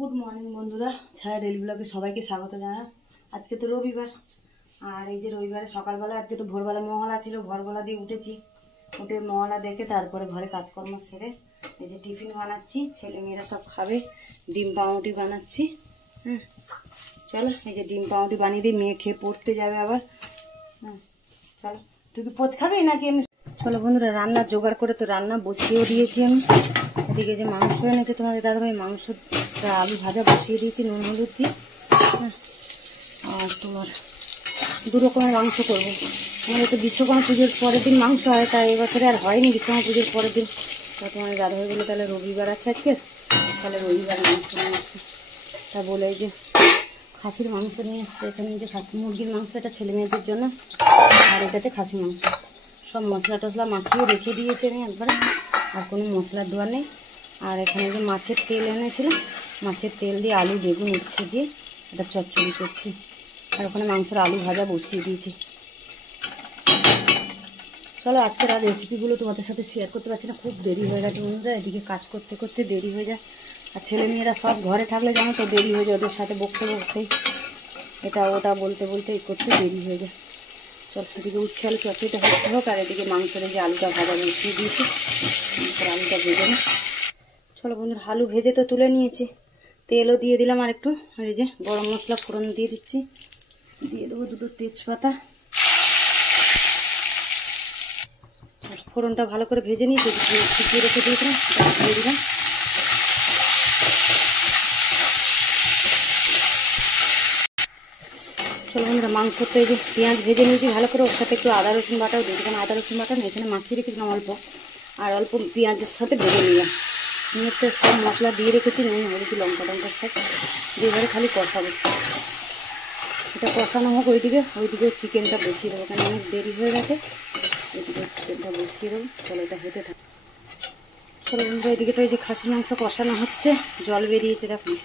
Good morning বন্ধুরা, ছায়া daily ব্লগে সবাইকে স্বাগত জানাই। আজকে তো রবিবার, আর এই যে রবিবারে সকালবেলা আজকে তো ভোরবেলা মহলা ছিল, ভোরবেলা দিয়ে উঠেছি। উঠে মহলা দেখে তারপরে ঘরে কাজকর্ম সেরে এই যে টিফিন বানাচ্ছি, ছেলে মেয়েরা সব খাবে। ডিম পাউরুটি বানাচ্ছি। চলো এই যে ডিম পাউরুটি বানিয়ে দিই, মেয়ে খেয়ে পড়তে যাবে আবার। চলো, তুই কি পোচ খাবি নাকি এমনি? চলো বন্ধুরা, রান্না জোগাড় করে তো রান্না বসিয়েও দিয়েছি আমি। এদিকে যে মাংস এনেছে তোমাদের দাদাভাই, মাংসটা আলু ভাজা বসিয়ে দিয়েছি নুন হলুদ দিয়ে। আর তোমার দু রকমের মাংস করবো। আমাদের তো বিশ্বকর্মা পুজোর পরের দিন মাংস হয়, তাই এবছরে আর হয়নি বিশ্বকর্মা পুজোর পরের দিন। তা তোমাদের দাদাভাই বলে তাহলে রবিবার আছে আজকে, তাহলে রবিবার মাংস নিয়ে আসছে। তা বলে যে খাসির মাংস নিয়ে এসছে। এখানে যে খাসি মুরগির মাংস, এটা ছেলে মেয়েদের জন্য, আর এটাতে খাসি মাংস। সব মশলা টশলা মাখিয়ে রেখে দিয়েছে আমি একবারে, আর কোনো মশলা দেওয়া নেই। আর এখানে যে মাছের তেল এনেছিল, মাছের তেল দিয়ে আলু বেগুন উচ্ছে দিয়ে এটা চচ্চড়ি করছি। আর ওখানে মাংসের আলু ভাজা বসিয়ে দিয়েছি। চলো আজকের আর রেসিপিগুলো তোমাদের সাথে শেয়ার করতে পারছি না, খুব দেরি হয়ে গেছে বন্ধুরা। এদিকে কাজ করতে করতে দেরি হয়ে যায়। আর ছেলে মেয়েরা সব ঘরে থাকলে জানো তো দেরি হয়ে যায়, ওদের সাথে বকতে বকতেই এটা ওটা বলতে বলতে এই করতে দেরি হয়ে যায়। চল, এদিকে উচ্ছে আলু চচ্চড়িটা হতে হোক, আর এদিকে মাংসের যে আলুটা ভাজা বসিয়ে দিয়েছি, মাংসের আলুটা ভেজে নিই। চলো বন্ধুরা, আলু ভেজে তো তুলে নিয়েছি, তেলও দিয়ে দিলাম আর একটু। আর এই যে গরম মশলা ফোড়ন দিয়ে দিচ্ছি, দিয়ে দেবো দুটো তেজপাতা। ফোড়নটা ভালো করে ভেজে নিয়েছি, শুকিয়ে রেখে দিয়েছিলাম, দিয়ে দিলাম। চলো বন্ধুরা, মাংসতে এই যে পেঁয়াজ ভেজে নিয়েছি ভালো করে, ওর সাথে একটু আদা রসুন বাটাও দিয়ে দিলাম। আদা রসুন বাটা না, এখানে মাখিয়ে রেখেছিলাম অল্প, আর অল্প পেঁয়াজের সাথে ভেজে নিলাম। নিয়ে তো সব মশলা দিয়ে রেখেছি, নুন হলুদ লঙ্কা টঙ্কা সব দিয়ে এবারে খালি কষাবো। এটা কষানো হোক, ওইদিকে চিকেনটা বসিয়ে দেবো, কারণ অনেক দেরি হয়ে গেছে। ওইদিকে চিকেনটা বসিয়ে দেবো। চলো এটা হতে থাকে। চলো বন্ধুরা, এদিকে তো এই যে খাসি মাংস কষানো হচ্ছে, জল বেরিয়েছে দেখুন।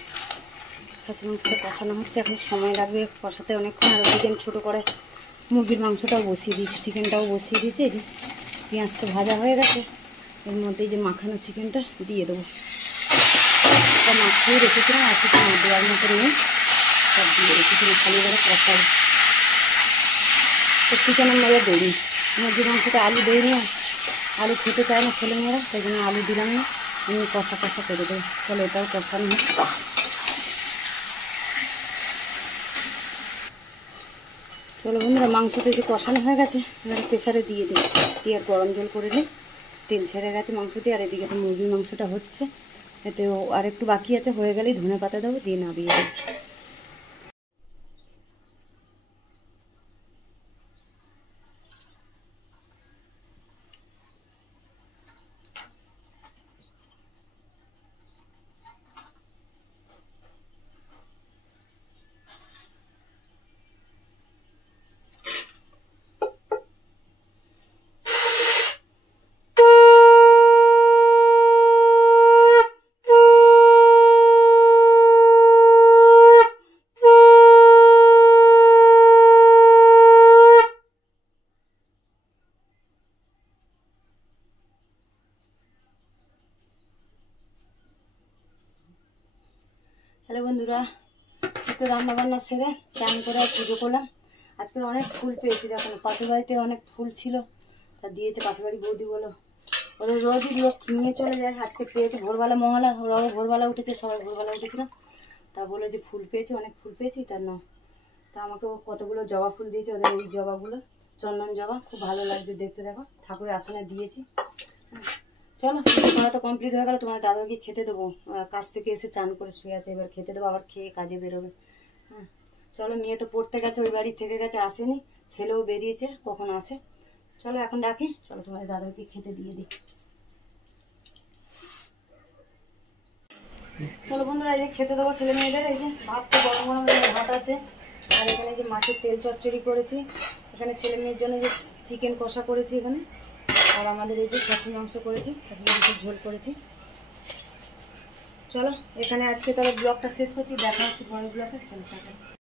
খাসি মাংসটা কষানো হচ্ছে, এখন সময় লাগবে কষাতে অনেকক্ষণ। আর ওইদিকে আমি ছোটো করে মুরগির মাংসটাও বসিয়ে দিয়েছি, চিকেনটাও বসিয়ে দিয়েছি। এই যে পেঁয়াজ তো ভাজা হয়ে গেছে, এর মধ্যে এই যে মাখানো চিকেনটা দিয়ে দেবো। এটা মাখিয়ে রেখেছিলাম, আর কিছু দেওয়ার মতো নিয়ে সব দিয়ে রেখেছিলাম, খালি করে কষাবো। তো চিকেনের মজা দেয়নি, মুরগির মাংসটা আলু দেয়নি, আলু খেতে চায় না ছেলেমেয়েরা, তাই জন্য আলু দিলাম না, আমি কষা কষা করে দেবো। চলো এটাও কষানো হয়। চলো বন্ধুরা, মাংসটা যে কষানো হয়ে গেছে, এবারে প্রেসারে দিয়ে দিই, দিয়ে আর গরম জল করে নিই। তেল ছেড়ে গেছে মাংস দিয়ে। আর এদিকে তো মুরগির মাংসটা হচ্ছে, এতেও আর একটু বাকি আছে, হয়ে গেলেই ধনে পাতা দেবো, দিয়ে নামিয়ে দেবো। হ্যালো বন্ধুরা, তো রান্না বান্না সেরে চান করে পুজো করলাম। আজকে অনেক ফুল পেয়েছি, দেখুন পাশের বাড়িতে অনেক ফুল ছিল, তা দিয়েছে পাশের বাড়ি বৌদি বলো, ওদের রোজই লোক নিয়ে চলে যায়। আজকে পেয়েছে ভোরবেলা মহলা, ওরাও ভোরবেলা উঠেছে, সবাই ভোরবেলা উঠেছিল, তা বলে যে ফুল পেয়েছি, অনেক ফুল পেয়েছি তার না। তা আমাকে কতগুলো জবা ফুল দিয়েছে, ওদের এই জবাগুলো চন্দন জবা, খুব ভালো লাগছে দেখতে। দেখো ঠাকুরের আসনে দিয়েছি। চলো পড়া তো কমপ্লিট হয়ে গেল, তোমার দাদাকে খেতে দেবো, কাজ থেকে এসে চান করে শুয়ে আছে, এবার খেতে দেবো, আবার খেয়ে কাজে বেরোবে। হ্যাঁ চলো, মেয়ে তো পড়তে গেছে, ওই বাড়ি থেকে গেছে, আসেনি, ছেলেও বেরিয়েছে, কখন আসে। চলো এখন ডাকি, চলো তোমার দাদাকে খেতে দিয়ে দিই। চলো বন্ধুরা, এই যে খেতে দেবো ছেলে মেয়েদের। এই যে ভাত তো গরম গরম ভাত আছে, আর এখানে যে মাছের তেল চচ্চড়ি করেছি, এখানে ছেলে মেয়ের জন্য যে চিকেন কষা করেছি এখানে, আর আমাদের এই যে খাসি মাংস করেছি, খাসি মাংসের ঝোল করেছি। চলো এখানে আজকে তাহলে ব্লগটা শেষ করছি, দেখা হচ্ছে পরের ব্লগে। চলো টাটা।